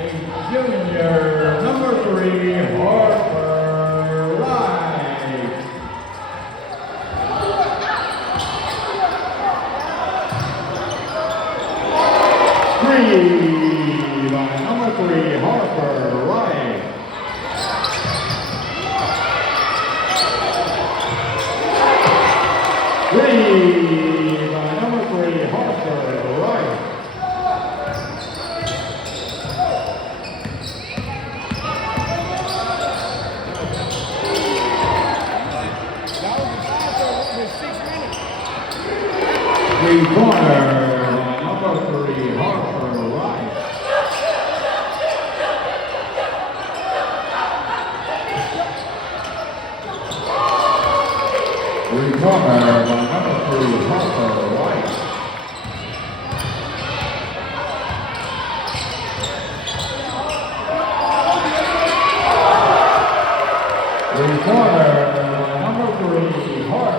A junior, number 3, Harper Wright. Three by number 3, Harper Wright. Three by number 3, Harper Wright. Three-pointer by number 3, Harper Wright. Three-pointer by number 3, Harper Wright. Three-pointer by number 3, Harper